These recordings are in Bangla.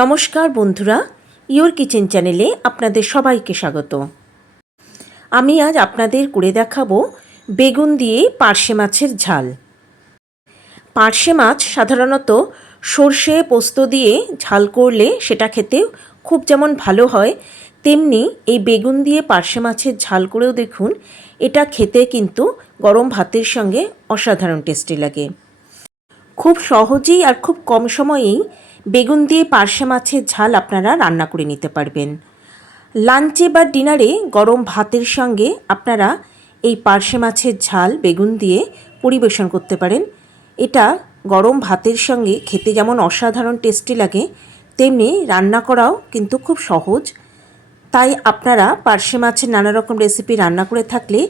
নমস্কার বন্ধুরা, ইওর কিচেন চ্যানেলে আপনাদের সবাইকে স্বাগত। আমি আজ আপনাদের করে দেখাবো বেগুন দিয়ে পার্শে মাছের ঝাল। পার্শে মাছ সাধারণত সর্ষে পোস্ত দিয়ে ঝাল করলে সেটা খেতে খুব যেমন ভালো হয়, তেমনি এই বেগুন দিয়ে পার্শে মাছের ঝাল করেও দেখুন, এটা খেতে কিন্তু গরম ভাতের সঙ্গে অসাধারণ টেস্টি লাগে। খুব সহজেই আর খুব কম সময়েই বেগুন দিয়ে পার্শে মাছের ঝাল আপনারা রান্না করে নিতে পারবেন। লাঞ্চে বা ডিনারে গরম ভাতের সঙ্গে আপনারা এই পার্শে মাছের ঝাল বেগুন দিয়ে পরিবেশন করতে পারেন। এটা গরম ভাতের সঙ্গে খেতে যেমন অসাধারণ টেস্টি লাগে, তেমনি রান্না করাও কিন্তু খুব সহজ। তাই আপনারা পার্শে মাছের নানা রকম রেসিপি রান্না করে থাকলে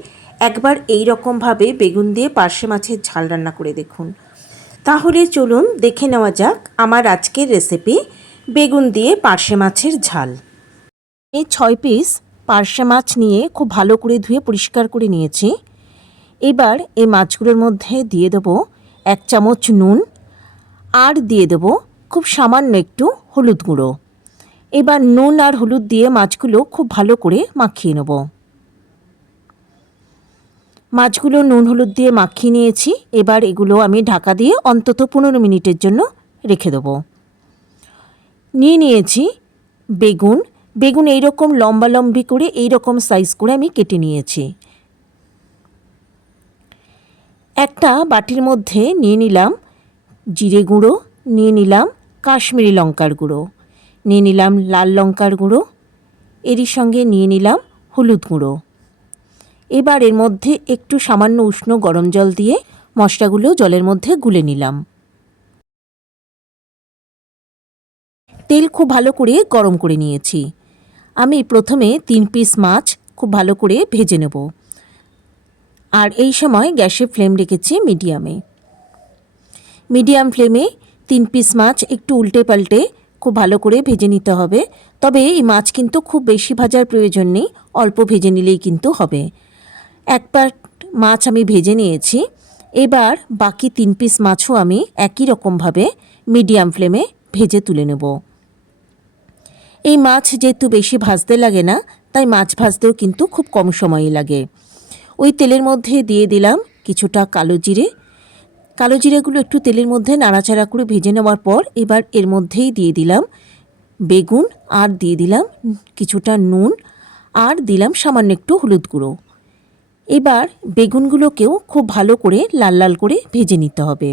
একবার এই রকমভাবে বেগুন দিয়ে পার্শে মাছের ঝাল রান্না করে দেখুন। তাহলে চলুন দেখে নেওয়া যাক আমার আজকের রেসিপি বেগুন দিয়ে পার্শে মাছের ঝাল। এই 6 পিস পার্শে মাছ নিয়ে খুব ভালো করে ধুয়ে পরিষ্কার করে নিয়েছি। এবার এই মাছগুলোর মধ্যে দিয়ে দেব 1 চামচ নুন, আর দিয়ে দেব খুব সামান্য একটু হলুদ গুঁড়ো। এবার নুন আর হলুদ দিয়ে মাছগুলো খুব ভালো করে মাখিয়ে নেব। মাছগুলো নুন হলুদ দিয়ে মাখিয়ে নিয়েছি। এবার এগুলো আমি ঢাকা দিয়ে অন্তত 15 মিনিটের জন্য রেখে দেবো। নিয়েছি বেগুন এইরকম লম্বালম্বি করে এইরকম সাইজ করে আমি কেটে নিয়েছি। একটা বাটির মধ্যে নিয়ে নিলাম জিরে গুঁড়ো, নিয়ে নিলাম কাশ্মীরি লঙ্কার গুঁড়ো, নিয়ে নিলাম লাল লঙ্কার গুঁড়ো, এরই সঙ্গে নিয়ে নিলাম হলুদ গুঁড়ো। এবার এর মধ্যে একটু সামান্য উষ্ণ গরম জল দিয়ে মশলাগুলো জলের মধ্যে গুলে নিলাম। তেল খুব ভালো করে গরম করে নিয়েছি। আমি প্রথমে 3 পিস মাছ খুব ভালো করে ভেজে নেব, আর এই সময় গ্যাসের ফ্লেম রেখেছি মিডিয়াম ফ্লেমে 3 পিস মাছ একটু উল্টে পাল্টে খুব ভালো করে ভেজে নিতে হবে। তবে এই মাছ কিন্তু খুব বেশি ভাজার প্রয়োজন নেই, অল্প ভেজে নিলেই কিন্তু হবে। এক পাট মাছ আমি ভেজে নিয়েছি। এবার বাকি 3 পিস মাছও আমি একই রকমভাবে মিডিয়াম ফ্লেমে ভেজে তুলে নেব। এই মাছ যেহেতু বেশি ভাজতে লাগে না, তাই মাছ ভাজতেও কিন্তু খুব কম সময় লাগে। ওই তেলের মধ্যে দিয়ে দিলাম কিছুটা কালো জিরেগুলো একটু তেলের মধ্যে নাড়াচাড়া করে ভেজে নেওয়ার পর এবার এর মধ্যেই দিয়ে দিলাম বেগুন, আর দিয়ে দিলাম কিছুটা নুন, আর দিলাম সামান্য একটু হলুদ গুঁড়ো। এবার বেগুনগুলোকেও খুব ভালো করে লাল লাল করে ভেজে নিতে হবে।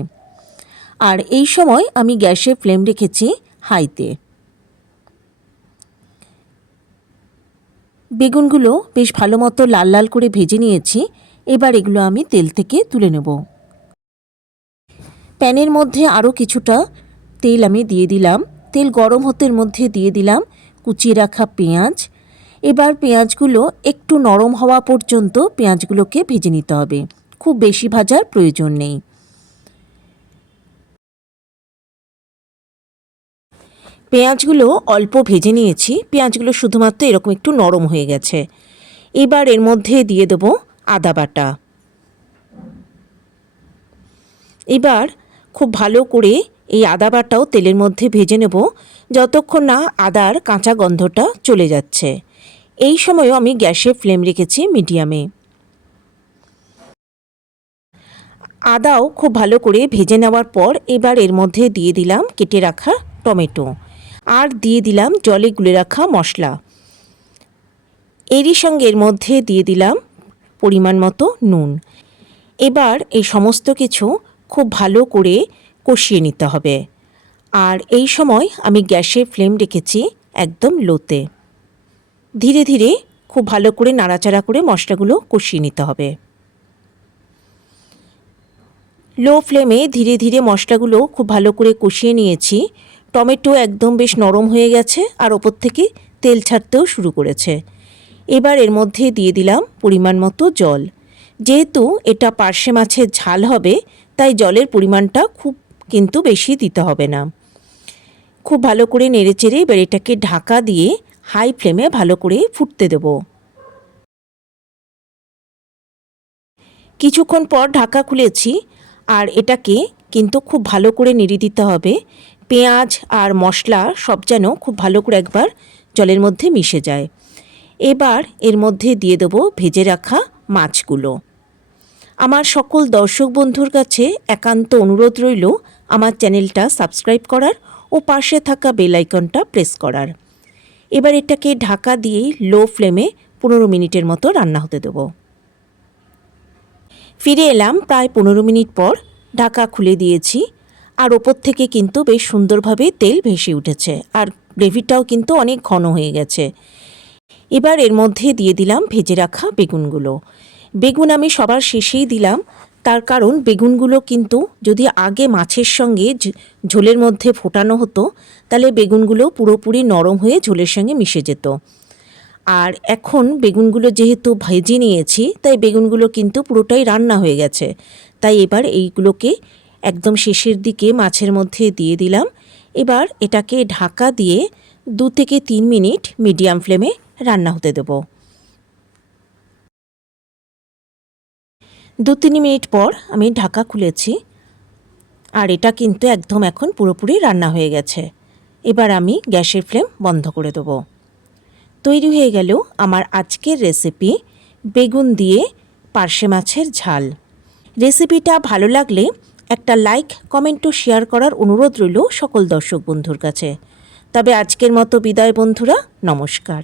আর এই সময় আমি গ্যাসের ফ্লেম রেখেছি হাইতে। বেগুনগুলো বেশ ভালো মতো লাল লাল করে ভেজে নিয়েছি। এবার এগুলো আমি তেল থেকে তুলে নেব। প্যানের মধ্যে আরও কিছুটা তেল আমি দিয়ে দিলাম। তেল গরম হতে মধ্যে দিয়ে দিলাম কুচিয়ে রাখা পেঁয়াজ। এবার পেঁয়াজগুলো একটু নরম হওয়া পর্যন্ত পেঁয়াজগুলোকে ভেজে নিতে হবে, খুব বেশি ভাজার প্রয়োজন নেই। পেঁয়াজগুলো অল্প ভেজে নিয়েছি, পেঁয়াজগুলো শুধুমাত্র এরকম একটু নরম হয়ে গেছে। এবার এর মধ্যে দিয়ে দেব আদা বাটা। এবার খুব ভালো করে এই আদা বাটাও তেলের মধ্যে ভেজে নেব, যতক্ষণ না আদার কাঁচা গন্ধটা চলে যাচ্ছে। এই সময়ও আমি গ্যাসের ফ্লেম রেখেছি মিডিয়ামে। আদাও খুব ভালো করে ভেজে নেওয়ার পর এবার এর মধ্যে দিয়ে দিলাম কেটে রাখা টমেটো, আর দিয়ে দিলাম জলে গুলে রাখা মশলা। এরই সঙ্গে এর মধ্যে দিয়ে দিলাম পরিমাণ মতো নুন। এবার এই সমস্ত কিছু খুব ভালো করে কষিয়ে নিতে হবে। আর এই সময় আমি গ্যাসের ফ্লেম রেখেছি একদম লোতে। ধীরে ধীরে খুব ভালো করে নাড়াচাড়া করে মশলাগুলো কষিয়ে নিতে হবে। লো ফ্লেমে ধীরে ধীরে মশলাগুলো খুব ভালো করে কষিয়ে নিয়েছি। টমেটো একদম বেশ নরম হয়ে গেছে, আর ওপর থেকে তেল ছাড়তেও শুরু করেছে। এবার এর মধ্যে দিয়ে দিলাম পরিমাণ মতো জল। যেহেতু এটা পার্শে মাছের ঝাল হবে, তাই জলের পরিমাণটা খুব কিন্তু বেশি দিতে হবে না। খুব ভালো করে নেড়েচেড়ে এবার এটাকে ঢাকা দিয়ে হাই ফ্লেমে ভালো করে ফুটতে দেব। কিছুক্ষণ পর ঢাকা খুলেছি, আর এটাকে কিন্তু খুব ভালো করে নেড়ে দিতে হবে। পেঁয়াজ আর মশলা সব যেন খুব ভালো করে একবার জলের মধ্যে মিশে যায়। এবার এর মধ্যে দিয়ে দেবো ভেজে রাখা মাছগুলো। আমার সকল দর্শক বন্ধুর কাছে একান্ত অনুরোধ রইল আমার চ্যানেলটা সাবস্ক্রাইব করার ও পাশে থাকা বেল আইকনটা প্রেস করার। এবার এটাকে ঢাকা দিয়েই লো ফ্লেমে 15 মিনিটের মতো রান্না হতে দেবো। ফিরে এলাম প্রায় 15 মিনিট পর, ঢাকা খুলে দিয়েছি। আর ওপর থেকে কিন্তু বেশ সুন্দরভাবে তেল ভেসে উঠেছে, আর গ্রেভিটাও কিন্তু অনেক ঘন হয়ে গেছে। এবার এর মধ্যে দিয়ে দিলাম ভেজে রাখা বেগুনগুলো। বেগুন আমি সবার শেষেই দিলাম, তার কারণ বেগুনগুলো কিন্তু যদি আগে মাছের সঙ্গে ঝোলের মধ্যে ফোটানো হতো তাহলে বেগুনগুলো পুরোপুরি নরম হয়ে ঝোলের সঙ্গে মিশে যেত। আর এখন বেগুনগুলো যেহেতু ভেজে নিয়েছি তাই বেগুনগুলো কিন্তু পুরোটাই রান্না হয়ে গেছে। তাই এবার এইগুলোকে একদম শেষের দিকে মাছের মধ্যে দিয়ে দিলাম। এবার এটাকে ঢাকা দিয়ে 2 থেকে 3 মিনিট মিডিয়াম ফ্লেমে রান্না হতে দেব। 2-3 মিনিট পর আমি ঢাকা খুলেছি, আর এটা কিন্তু একদম এখন পুরোপুরি রান্না হয়ে গেছে। এবার আমি গ্যাসের ফ্লেম বন্ধ করে দেবো। তৈরি হয়ে গেল আমার আজকের রেসিপি বেগুন দিয়ে পার্শে মাছের ঝাল। রেসিপিটা ভালো লাগলে একটা লাইক, কমেন্ট ও শেয়ার করার অনুরোধ রইল সকল দর্শক বন্ধুর কাছে। তবে আজকের মতো বিদায় বন্ধুরা, নমস্কার।